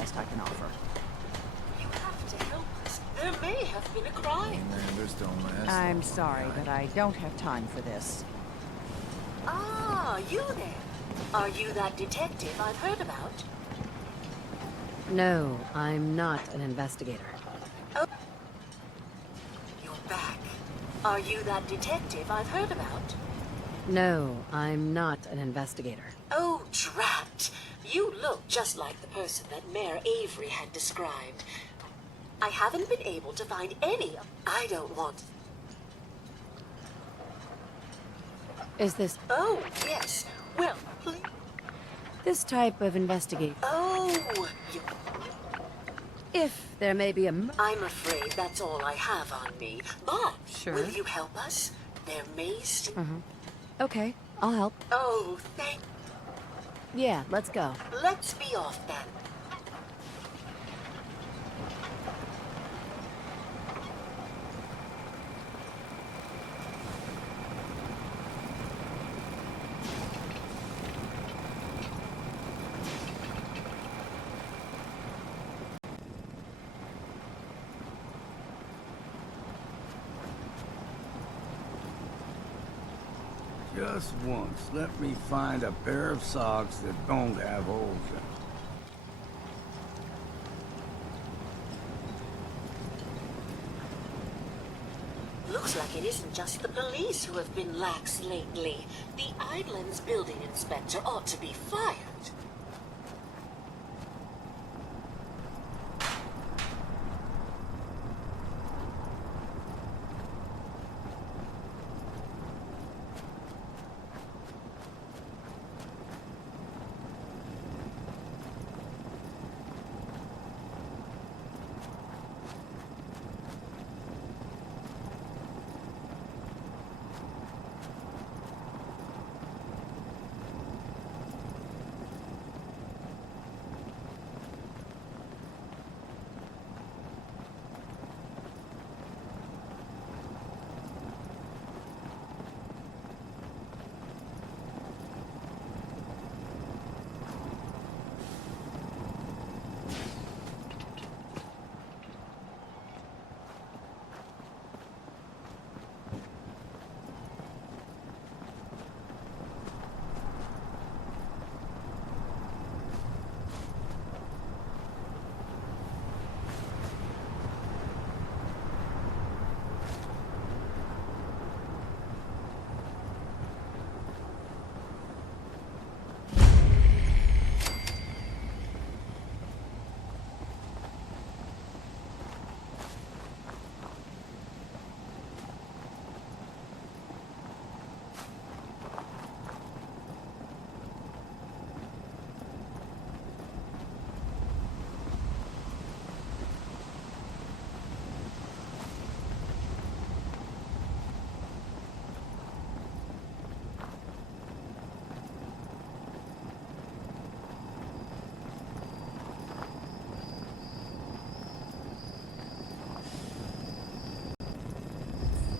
best I can offer. You have to help us. There may have been a crime. Commanders don't last. I'm sorry, but I don't have time for this. Ah, you there. Are you that detective I've heard about? No, I'm not an investigator. Oh, you're back. Are you that detective I've heard about? No, I'm not an investigator. Oh, drat. You look just like the person that Mayor Avery had described. I haven't been able to find any. I don't want... Is this... Oh, yes. Well, please... this type of investigation? Oh, you... If there may be a... I'm afraid that's all I have on me. But, Sure. will you help us? There may still... Okay, I'll help. Oh, thank... Yeah, let's go. Let's be off then. Just once, let me find a pair of socks that don't have holes in them. Looks like it isn't just the police who have been lax lately. The Island's building inspector ought to be fired.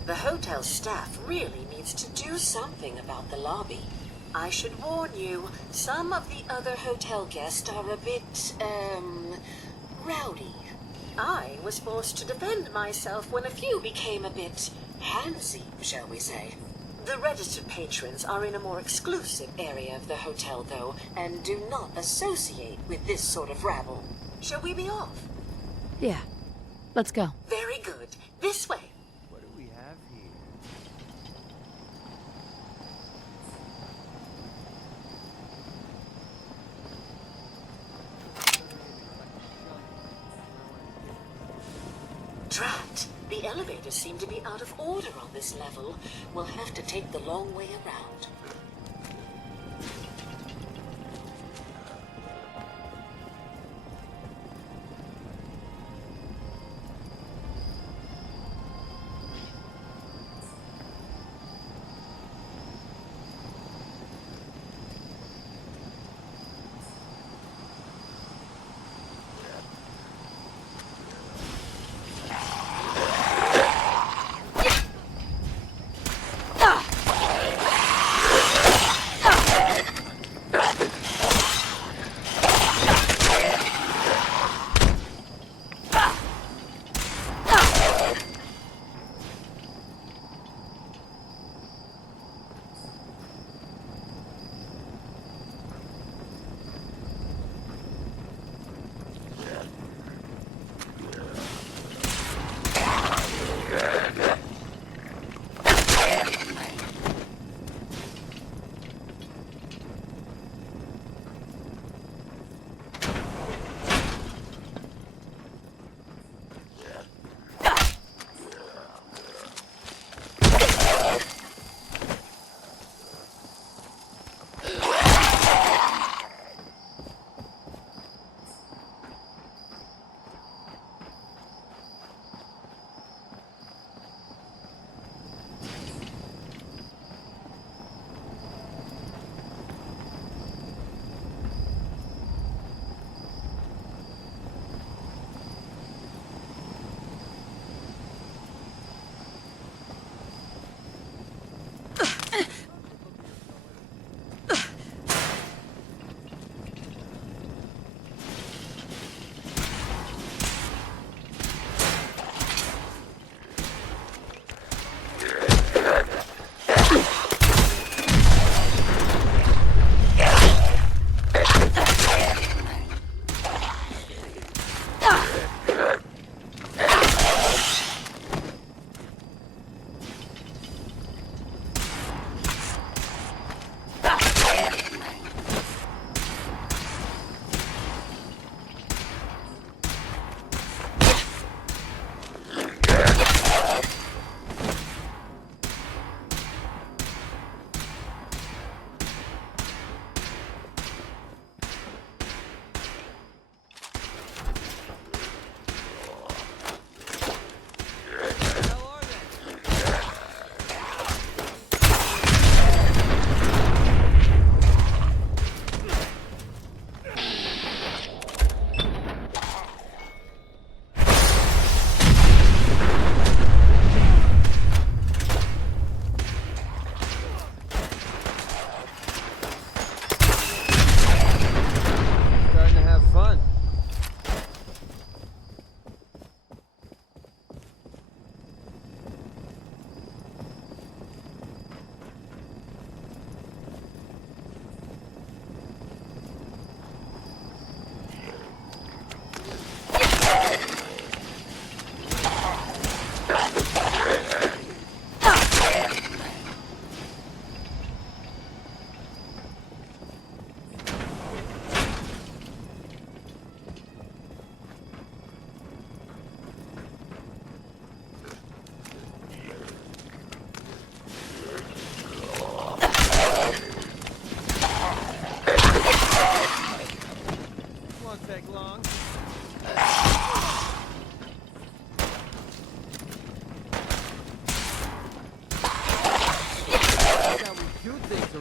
The hotel staff really needs to do something about the lobby. I should warn you, some of the other hotel guests are a bit, rowdy. I was forced to defend myself when a few became a bit handsy, shall we say. The registered patrons are in a more exclusive area of the hotel, though, and do not associate with this sort of rabble. Shall we be off? Yeah, let's go. Very good. This way. What do we have here? Drat! The elevators seem to be out of order on this level. We'll have to take the long way around.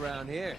around here.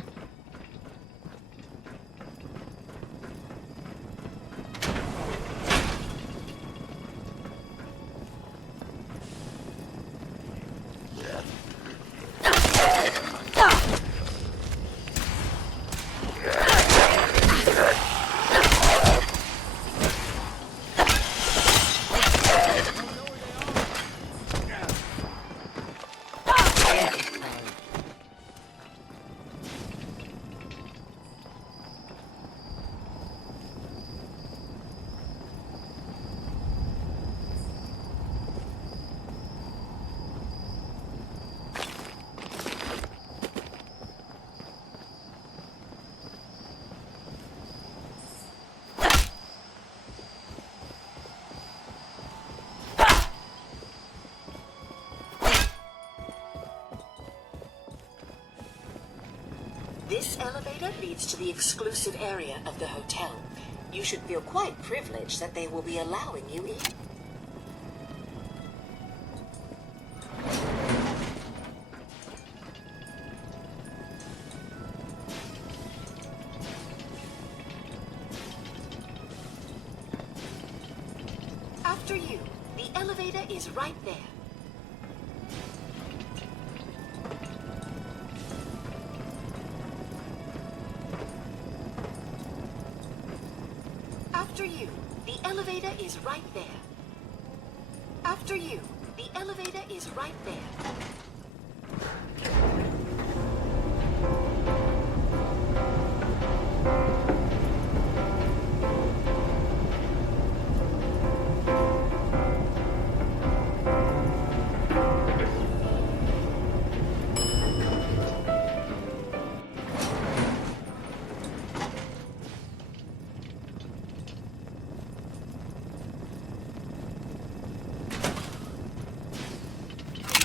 This elevator leads to the exclusive area of the hotel. You should feel quite privileged that they will be allowing you in. After you, the elevator is right there. After you, the elevator is right there. After you, the elevator is right there.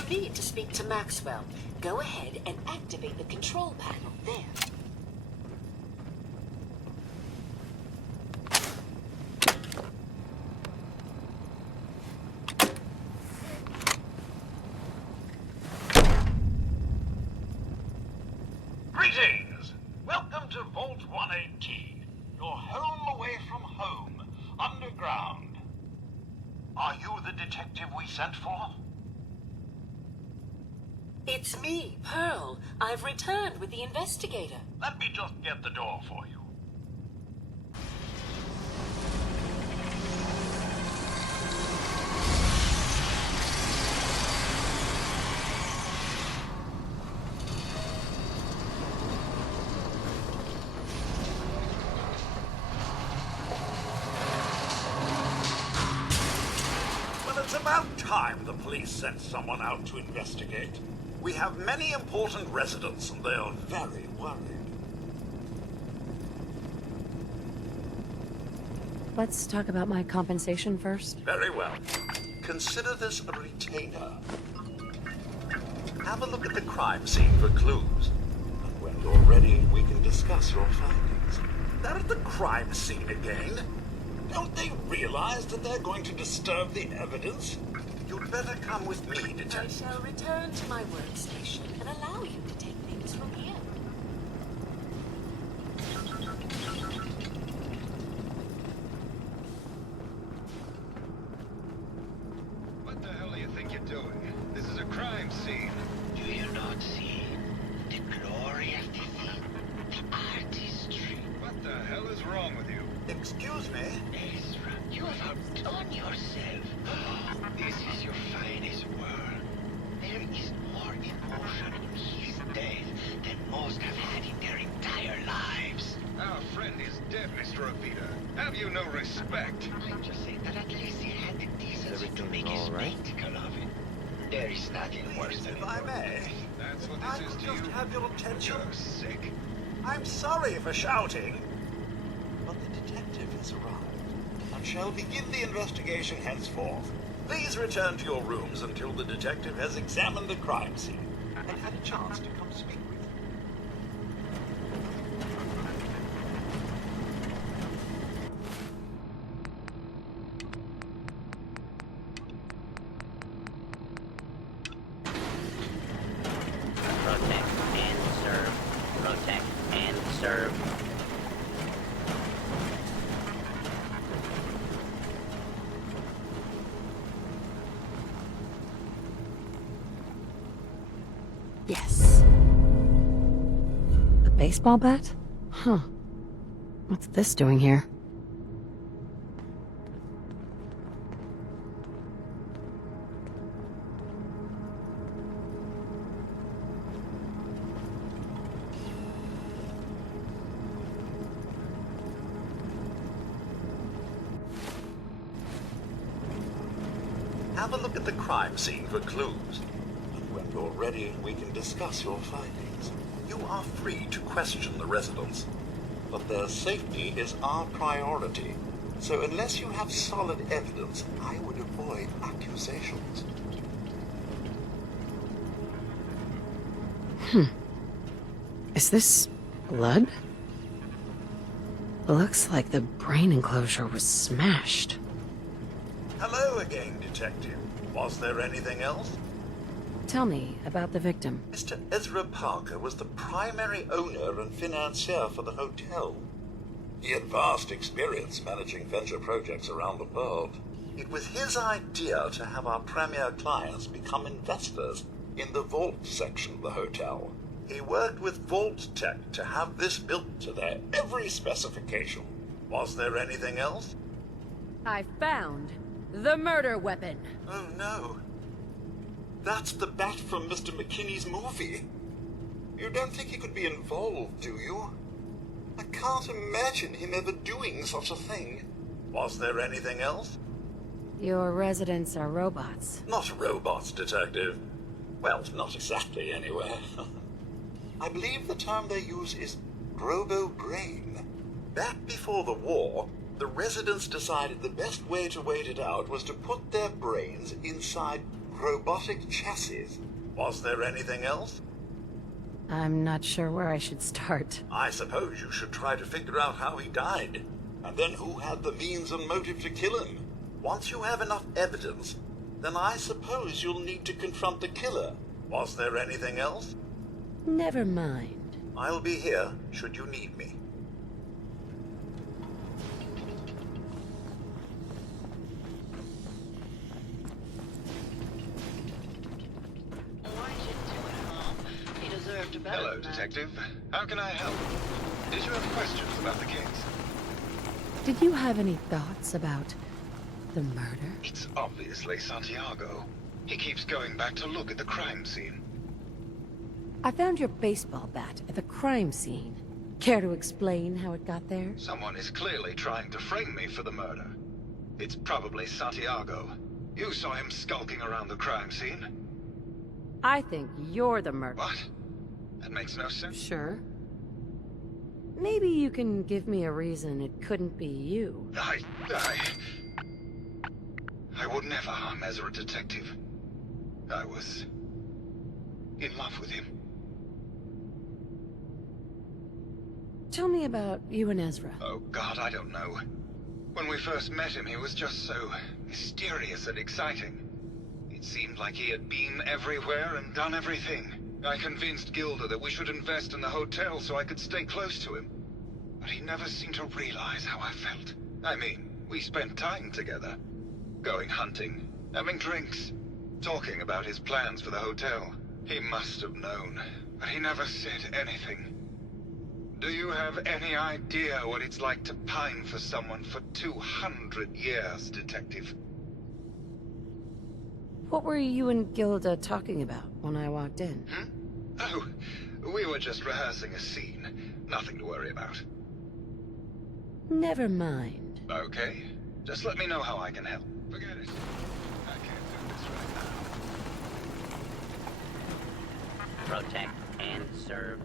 You need to speak to Maxwell. Go ahead and activate the control panel there. Greetings! Welcome to Vault 118, your home away from home, underground. Are you the detective we sent for? It's me, Pearl. I've returned with the investigator. Let me just get the door for you. Well, it's about time the police sent someone out to investigate. We have many important residents, and they are very worried. Let's talk about my compensation first. Very well. Consider this a retainer. Have a look at the crime scene for clues. And when you're ready, we can discuss your findings. They're at the crime scene again. Don't they realize that they're going to disturb the evidence? You'd better come with me, I detective. shall return to my workstation and allow you to take things from here. What the hell do you think you're doing? This is a crime scene. Do you not see the glory of the scene? The artistry. What the hell is wrong with you? Excuse me? Ezra, you have outdone yourself. This is your finest work. There is more emotion in his death than most have had in their entire lives. Our friend is dead, Mr. Avita. Have you no respect? I'm just saying that at least he had the decency to make a spectacle of it. There is nothing worse than If I may, That's what I this is would to just you. have your attention. You're sick. I'm sorry for shouting, but the detective has arrived and shall begin the investigation henceforth. Please return to your rooms until the detective has examined the crime scene and had a chance to come speak with you. protect and serve Yes. A baseball bat? Huh. What's this doing here? Have a look at the crime scene for clues. And when you're ready, we can discuss your findings. You are free to question the residents, but their safety is our priority. So unless you have solid evidence, I would avoid accusations. Is this blood? Looks like the brain enclosure was smashed. Hello again, Detective. Was there anything else? Tell me about the victim. Mr. Ezra Parker was the primary owner and financier for the hotel. He had vast experience managing venture projects around the world. It was his idea to have our premier clients become investors in the vault section of the hotel. He worked with Vault Tech to have this built to their every specification. Was there anything else? I found the murder weapon. Oh no. That's the bat from Mr. McKinney's movie. You don't think he could be involved, do you? I can't imagine him ever doing such a thing. Was there anything else? Your residents are robots. Not robots, Detective. Well, not exactly, anyway. I believe the term they use is robo-brain. Back before the war, the residents decided the best way to wait it out was to put their brains inside robotic chassis. Was there anything else? I'm not sure where I should start. I suppose you should try to figure out how he died, and then who had the means and motive to kill him. Once you have enough evidence, then I suppose you'll need to confront the killer. Was there anything else? Never mind. I'll be here should you need me. Hello, Detective. How can I help? Did you have questions about the case? Did you have any thoughts about the murder? It's obviously Santiago. He keeps going back to look at the crime scene. I found your baseball bat at the crime scene. Care to explain how it got there? Someone is clearly trying to frame me for the murder. It's probably Santiago. You saw him skulking around the crime scene. I think you're the murderer. What? That makes no sense. Sure. Maybe you can give me a reason it couldn't be you. I would never harm Ezra, Detective. I was in love with him. Tell me about you and Ezra. Oh, God, I don't know. When we first met him, he was just so mysterious and exciting. It seemed like he had been everywhere and done everything. I convinced Gilda that we should invest in the hotel so I could stay close to him. But he never seemed to realize how I felt. I mean, we spent time together. Going hunting, having drinks, talking about his plans for the hotel. He must have known, but he never said anything. Do you have any idea what it's like to pine for someone for 200 years, Detective? What were you and Gilda talking about when I walked in? Oh, we were just rehearsing a scene. Nothing to worry about. Never mind. Okay. Just let me know how I can help. Forget it. I can't do this right now. Protect and serve.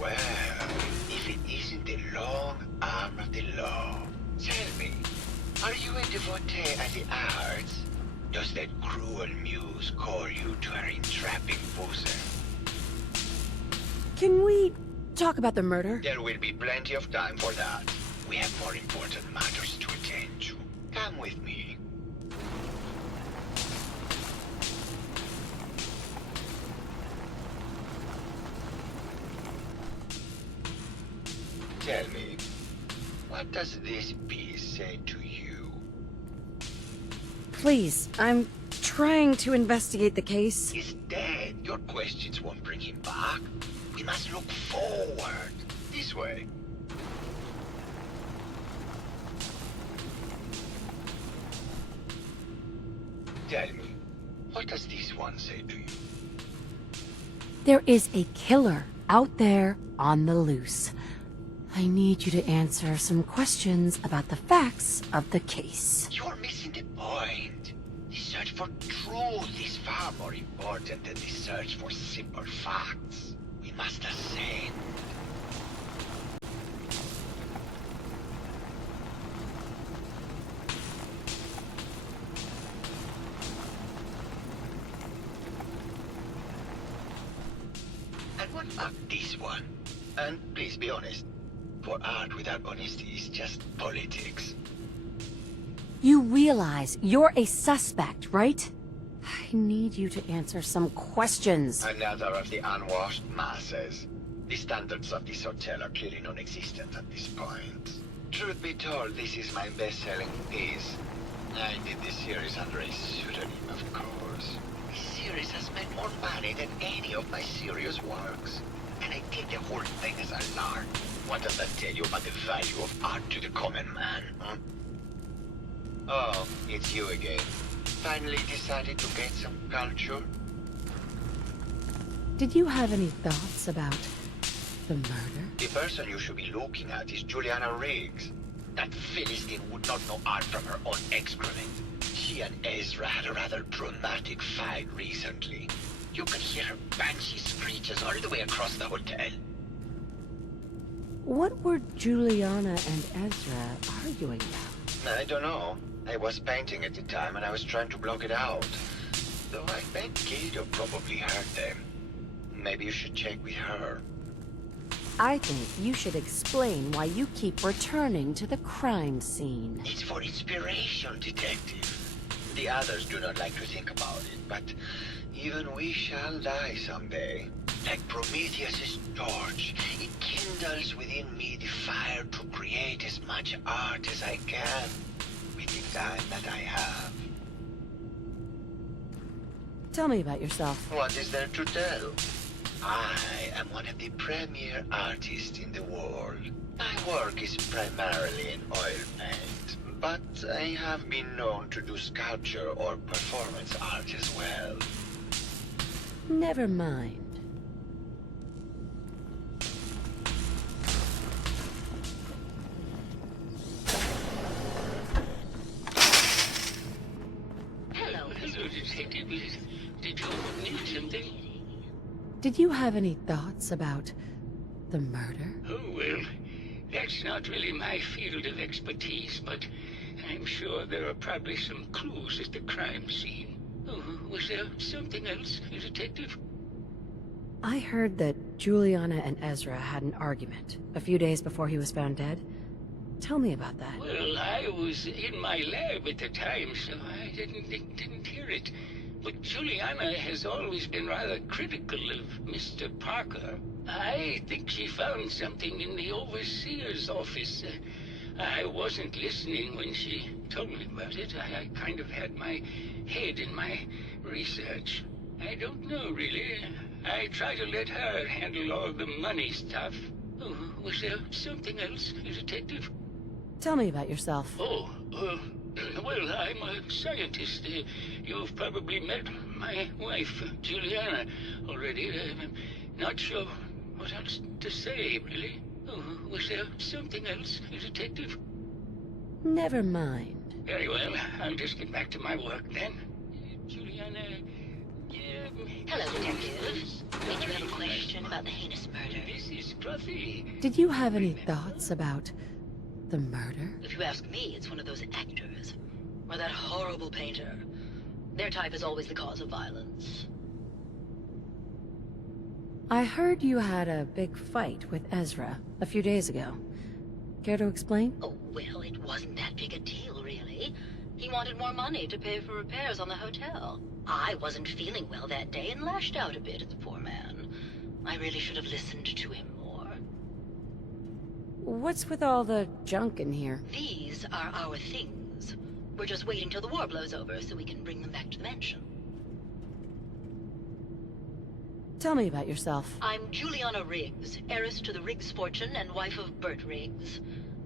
Well. If it isn't the long arm of the law. Tell me, are you a devotee of the arts? Does that cruel muse call you to her entrapping bosom? Can we talk about the murder? There will be plenty of time for that. We have more important matters to attend to. Come with me. Tell me, what does this piece say to you? Please, I'm trying to investigate the case. He's dead. Your questions won't bring him back. We must look forward. This way. Tell me, what does this one say to you? There is a killer out there on the loose. I need you to answer some questions about the facts of the case. You're missing the point. The search for truth is far more important than the search for simple facts. We must ascend. And what about this one? And please be honest. For art without honesty is just politics. You realize you're a suspect, right? I need you to answer some questions. Another of the unwashed masses. The standards of this hotel are clearly non-existent at this point. Truth be told, this is my best-selling piece. I did this series under a pseudonym, of course. This series has made more money than any of my serious works. And I did the whole thing as a lark. What does that tell you about the value of art to the common man, huh? Oh, it's you again. Finally decided to get some culture? Did you have any thoughts about the murder? The person you should be looking at is Juliana Riggs. That Philistine would not know art from her own excrement. She and Ezra had a rather dramatic fight recently. You could hear her banshee screeches all the way across the hotel. What were Juliana and Ezra arguing about? I don't know. I was painting at the time and I was trying to block it out. Though I bet Guido probably heard them. Maybe you should check with her. I think you should explain why you keep returning to the crime scene. It's for inspiration, detective. The others do not like to think about it, but even we shall die someday. Like Prometheus' torch, it kindles within me the fire to create as much art as I can with the time that I have. Tell me about yourself. What is there to tell? I am one of the premier artists in the world. My work is primarily in oil paint, but I have been known to do sculpture or performance art as well. Never mind. Hello, Detective. Did you need something? Did you have any thoughts about the murder? Oh, well, that's not really my field of expertise, but I'm sure there are probably some clues at the crime scene. Oh, was there something else, Detective? I heard that Juliana and Ezra had an argument a few days before he was found dead. Tell me about that. Well, I was in my lab at the time, so I didn't hear it. But Juliana has always been rather critical of Mr. Parker. I think she found something in the overseer's office. I wasn't listening when she told me about it. I kind of had my head in my research. I don't know, really. I try to let her handle all the money stuff. Oh, was there something else, Detective? Tell me about yourself. Oh, well, I'm a scientist. You've probably met my wife, Juliana, already. I'm not sure what else to say, really. Oh, was there something else, Detective? Never mind. Very well. I'll just get back to my work then. Juliana... Hello, Detective. Did you have a question about the heinous murder? This is Scruffy. Did you have any thoughts about the murder? If you ask me, it's one of those actors. Or that horrible painter. Their type is always the cause of violence. I heard you had a big fight with Ezra a few days ago. Care to explain? Oh, well, it wasn't that big a deal, really. He wanted more money to pay for repairs on the hotel. I wasn't feeling well that day and lashed out a bit at the poor man. I really should have listened to him more. What's with all the junk in here? These are our things. We're just waiting till the war blows over so we can bring them back to the mansion. Tell me about yourself. I'm Juliana Riggs, heiress to the Riggs fortune and wife of Bert Riggs.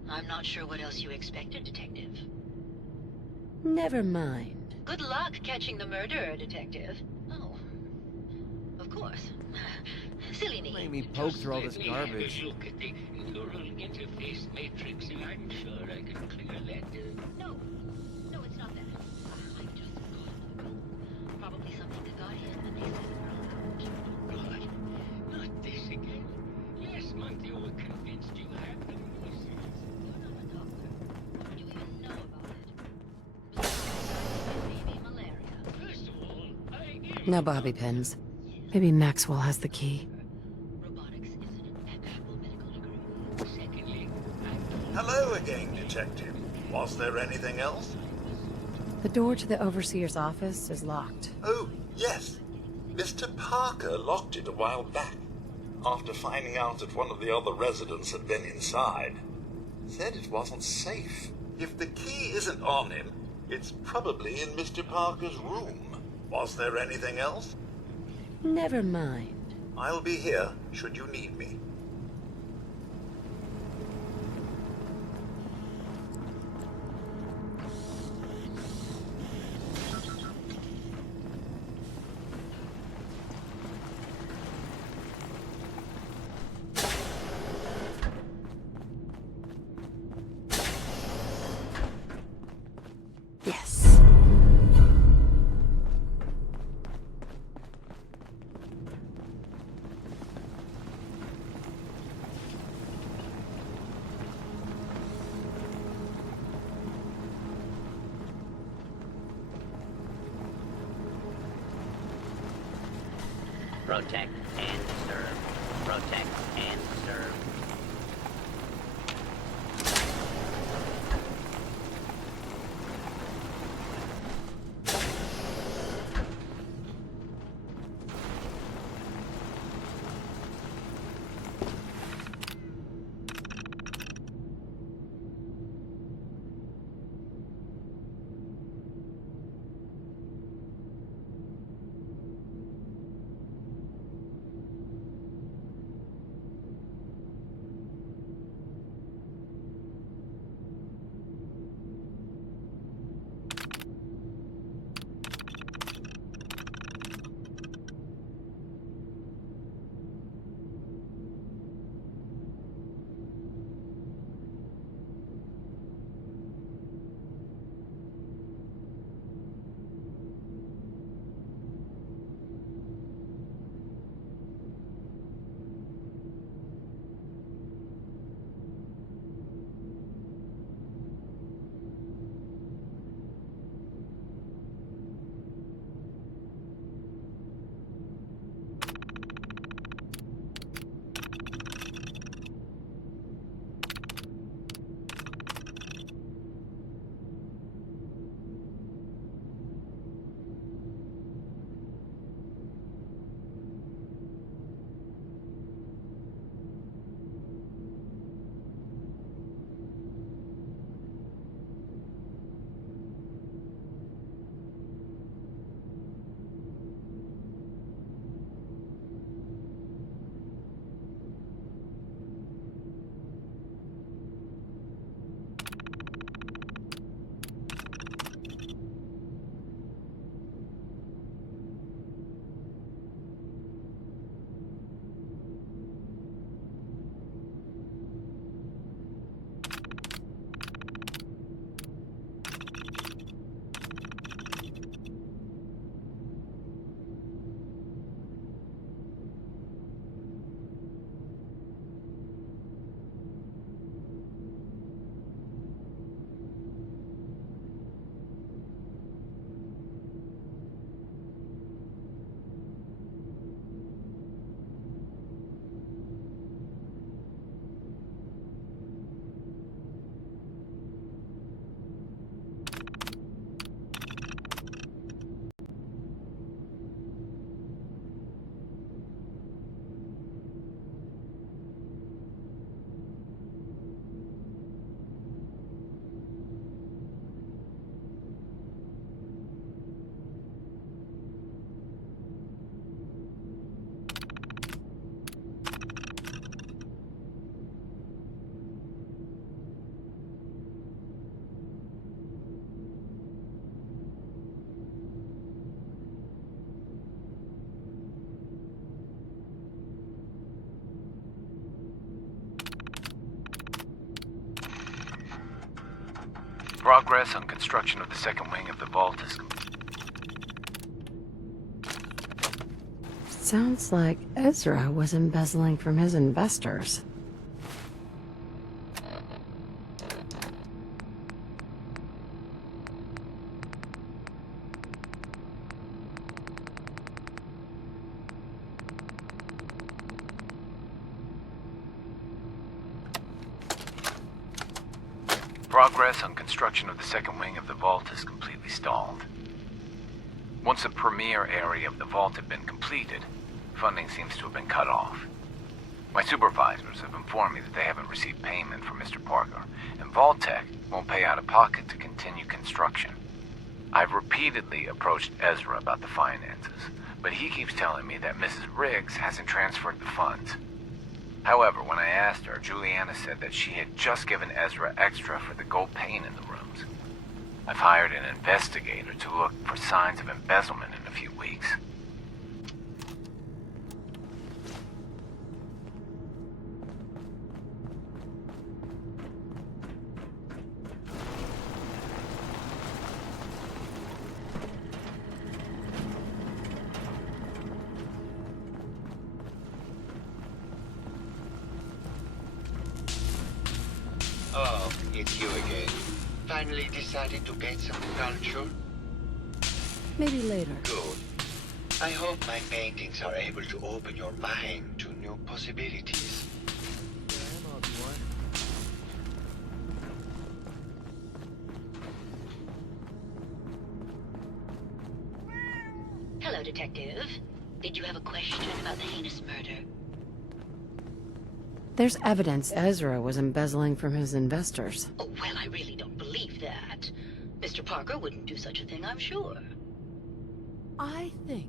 I'm not sure what else you expected, Detective. Never mind. Good luck catching the murderer, Detective. Oh, of course. Silly me. Make me poke through all this Let me have a garbage. look at the neural interface matrix, and I'm sure I can clear that. No, it's not that. I just got probably something that got in when they sent it around. God, not this again. Last month you were convinced you had the measles. You're not a doctor. How did you even know about it? Besides, maybe malaria. First of all, I am... No bobby pins. Maybe Maxwell has the key. Robotics isn't an actual medical degree. Secondly, Hello again, Detective. Was there anything else? The door to the Overseer's office is locked. Oh, yes. Mr. Parker locked it a while back, after finding out that one of the other residents had been inside. Said it wasn't safe. If the key isn't on him, it's probably in Mr. Parker's room. Was there anything else? Never mind. I'll be here, should you need me. Yes. Protect and serve. Protect and serve. Progress on construction of the second wing of the vault is complete. Sounds like Ezra was embezzling from his investors. Progress on construction of the second wing of the vault is completely stalled. Once the premier area of the vault had been completed, funding seems to have been cut off. My supervisors have informed me that they haven't received payment from Mr. Parker, and Vault-Tec won't pay out of pocket to continue construction. I've repeatedly approached Ezra about the finances, but he keeps telling me that Mrs. Riggs hasn't transferred the funds. However, when I asked her, Juliana said that she had just given Ezra extra for the gold paint in the rooms. I've hired an investigator to look for signs of embezzlement in a few weeks. Oh, it's you again. Finally decided to get some culture? Maybe later. Good. I hope my paintings are able to open your mind to new possibilities. Hello, Detective. Did you have a question about the heinous murder? There's evidence Ezra was embezzling from his investors. Oh, well, I really don't believe that. Mr. Parker wouldn't do such a thing, I'm sure. I think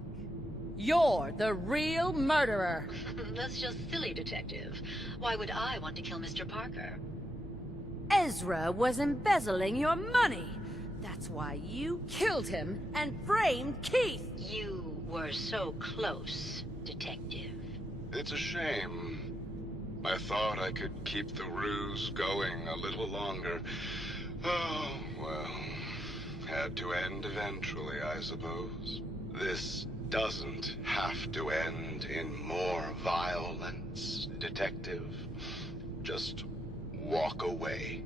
you're the real murderer. That's just silly, Detective. Why would I want to kill Mr. Parker? Ezra was embezzling your money. That's why you killed him and framed Keith. You were so close, Detective. It's a shame. I thought I could keep the ruse going a little longer. Oh, well, had to end eventually, I suppose. This doesn't have to end in more violence, Detective. Just walk away.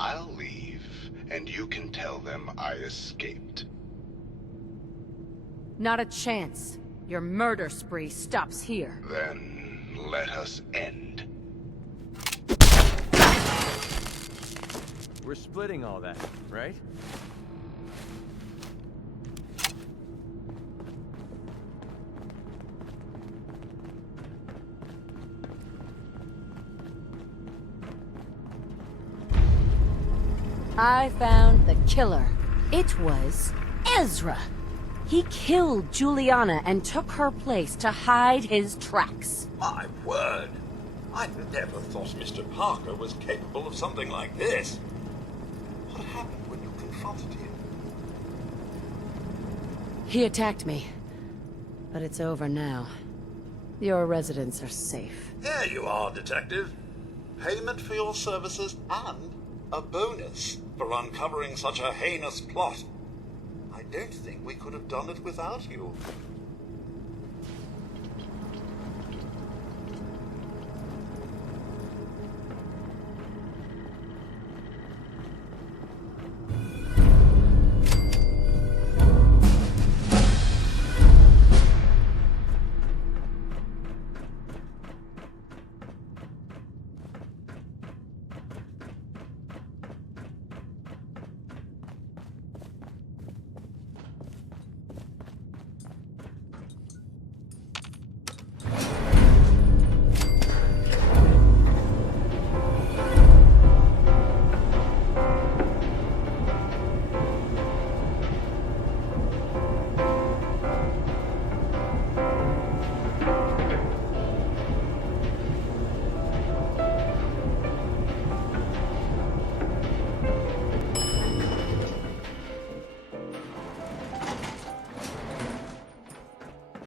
I'll leave, and you can tell them I escaped. Not a chance. Your murder spree stops here. Then let us end. We're splitting all that, right? I found the killer. It was Ezra. He killed Juliana and took her place to hide his tracks. My word! I never thought Mr. Parker was capable of something like this. What happened when you confronted him? He attacked me. But it's over now. Your residents are safe. Here you are, Detective. Payment for your services and a bonus for uncovering such a heinous plot. I don't think we could have done it without you.